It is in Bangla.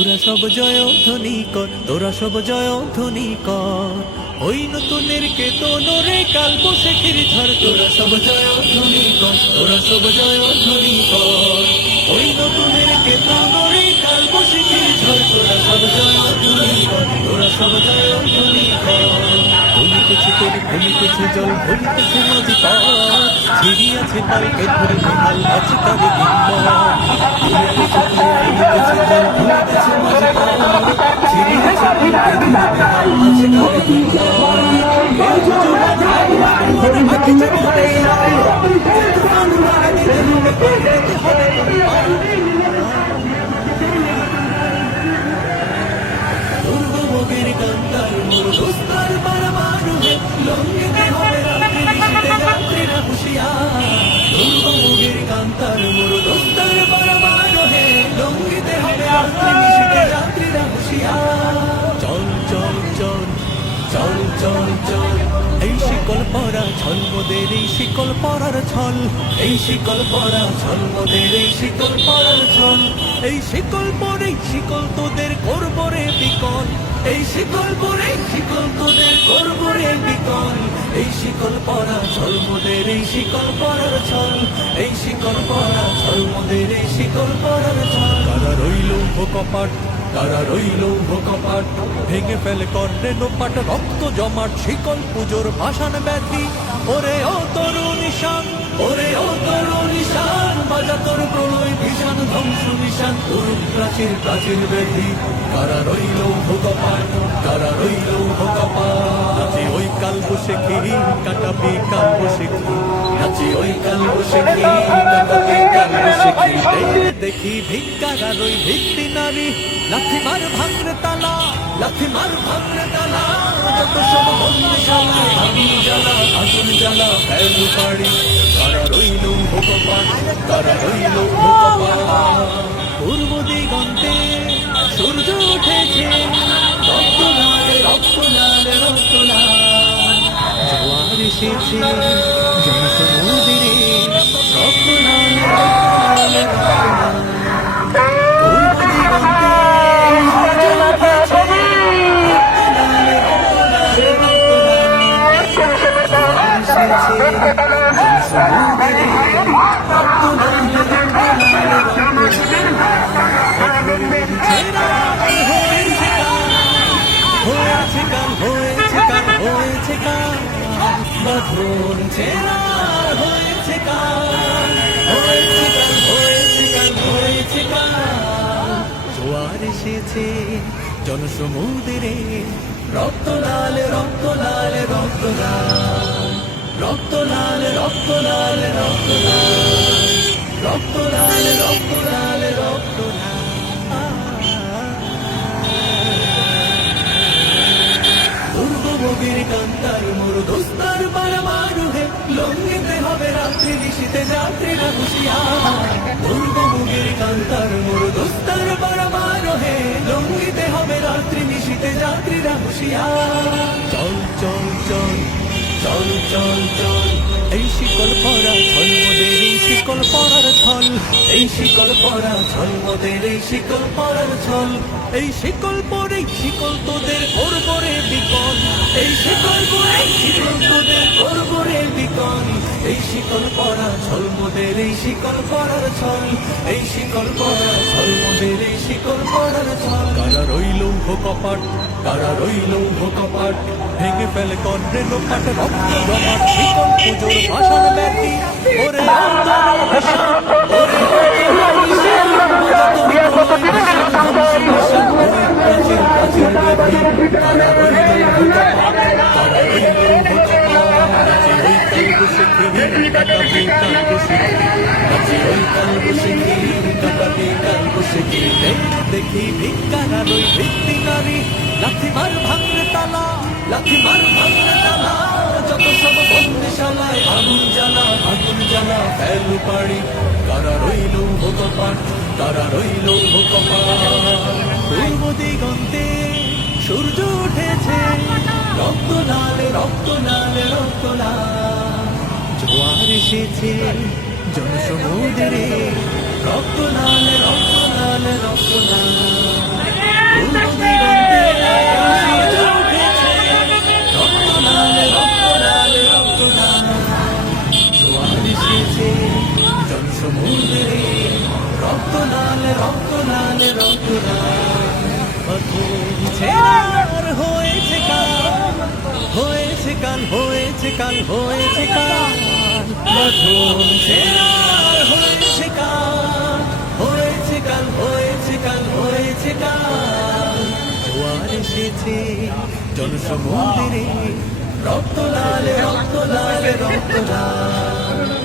তোরা সব জয়ধ্বনি কর, তোরা সব জয়ধ্বনি কর, ওই নতুনের কেতনরে কাল বৈশাখীর ঝড়। তোরা সব জয়ধ্বনি কর, তোরা সব জয়ধ্বনি কর, ওই নতুনের কেতনরে কাল বৈশাখীর ঝড়। তোরা সব জয়ধ্বনি কর, তোরা সব জয়ধ্বনি কর। ভুলিতেছে তোর, ভুলিতেছে জল, ভুলিতেছে নদী পথ, ছিড়িয়াছে পালকে ধরে মহাল আছে তারে দিন। ভুলিতেছে তোর, ভুলিতেছে জল, ভুলিতেছে নদী পথ, ছিড়িয়াছে পালকে ধরে মহাল আছে তারে দিন। এই যোজনা মনে মাটিতে মনে দুর্গভোগের কান্তার মোর দোস্তার বারবারু হে, লঙ্ঘিতে হবে রাত্রি নিশীথে যাত্রীরা হুঁশিয়ার। দুর্গভোগের কান্তার মোর দোস্তার বারবারু হে, লঙ্ঘিতে হবে রাত্রি নিশীথে যাত্রীরা হুঁশিয়ার। চল চল চল চল চল চল, এই শিকল পরা ছল মোদের, এই শিকল পরার ছল, এই শিকল পরা ছল মোদের, এই শিকল পরার ছল। এই শিকল পরে শিকল তোদের করব রে বিকল, এই শিকল পরে শিকল তোদের করব রে বিকল। এই শিকল পরা ছল মোদের, এই শিকল পরার ছল, এই শিকল পরা ছল মোদের, এই শিকল পরার ছল। কারা রইল কপাট, তারা রইল কপাট, ভেঙে ফেলে কর্ণে নোপাট, রক্ত জমাট শিকল পুজোর ভাষণ ব্যাধি। ওরে ও তরু নিশান, ওরে ও তরু নিশান, বাজা তোর প্রলয় ভীষণ ধ্বংস নিশান, তরুণ প্রাচীর প্রাচীর ব্যাধি। কারা রইল কপাট, কারা রইল কপাট, নাচে ওই কাল বৈশাখী কাটাবি কাল বৈশাখী, নাচে ওই কাল বৈশাখী কাটাবি কাল বৈশাখী। দেখি ভিক্ষার ওই ভিত্তি নারী, লাথি মার ভাঙরে তালা, লাথি মার ভাঙরে তালা, যত সব বন্দিশালা, আগুন জ্বালা, আগুন জ্বালা ফেলু পাড়ি। কারা রইল কপাট, কারা রইল কপাট। পূর্ব দিগন্তে সূর্য উঠেছে, রক্ত লাল, রক্ত লাল, রক্ত লাল। জোয়ার এসেছে জনসমুদ্রে, রক্ত লাল, রক্ত লাল, রক্ত লাল। পূর্ব দিগন্তে সূর্য উঠেছে, রক্ত লাল, রক্ত লাল, রক্ত লাল। জোয়ার এসেছে জনসমুদ্রে, রক্ত লাল, রক্ত লাল, রক্ত লাল। হয়েছে কাল, হয়েছে কাল, হয়েছে কাল, বাঁধন ছেঁড়া হয়েছে কাল, হয়েছে কাল, হয়েছে কাল, হয়েছে কাল। জোয়ার এসেছে জনসমুদ্রে, রক্ত লাল, রক্ত লাল, রক্ত লাল, রক্ত লাল, রক্ত লাল, রক্ত লাল, রক্ত লাল, রক্ত লাল, রক্ত লাল। দুর্গভোগের কান্তার মোর দোস্তার বারবারু হে, লঙ্ঘিতে হবে রাত্রি নিশীথে যাত্রীরা হুঁশিয়ার। দুর্গভোগের কান্তার মোর দোস্তার বারবারু হে, লঙ্ঘিতে হবে রাত্রি নিশীথে যাত্রীরা হুঁশিয়ার। চল চল চল চল চল চল, এই শিকল পরা ছল মোদের, এই শিকল পরার ছল, এই শিকল পরা ছল মোদের, এই শিকল পরার ছল। এই শিকল পরে শিকল তোদের করব রে বিকল, এই শিকল পরে শিকল তোদের করব রে বিকল। এই শিকল পরা ছল মোদের, এই শিকল পরার ছল, এই শিকল পরা ছল মোদের, এই শিকল পরার ছল। কারা রইল কপাট, কারা রইল কপাট, ভেঙে ফেলে কর্ণে নোপাট, রক্ত জমাট শিকল পুজোর ভাষণ ব্যাধি। ওরে অন্তর নিশান, ওরে অন্তর নিশান, বাজা তোর প্রলয় ভীষণ ধ্বংস নিশান, তরুণ প্রাচীর প্রাচীর ব্যাধি। কারা রইল কপাট, কারা রইল কপাট, নাচে ওই কাল বৈশাখী কাটাবি কাল বৈশাখী, নাচে ওই কাল বৈশাখী কাটাবি কাল বৈশাখী। দেখি ভিক্ষার ওই ভিত্তি নারী, লাথি মার ভাঙরে তালা, লাথি মার ভাঙরে তালা, যত সব বন্দিশালায় আগুন জ্বালা, আগুন জ্বালা ফেলু পাড়ি। কারা রইল কপাট, কারা রইল কপাট। পূর্ব দিগন্তে সূর্য উঠেছে, রক্ত লাল, রক্ত লাল, রক্ত লাল। জোয়ার এসেছে জনসমুদ্রে, রক্ত লাল, রক্ত লাল, রক্ত লাল। জনসমুদ্রে রক্ত লাল রক্ত লাল রক্ত লাল ছেড়ার হয়েছে কাল হয়েছে কাল হয়েছে কাল হয়েছে কাল প্রথম ছেড়ার হয়েছে কাল হয়েছে কাল হয়েছে কাল হয়েছে কাল জোয়ার এসেছে জনসমুদ্রে রক্ত লাল রক্ত লাল রক্ত লাল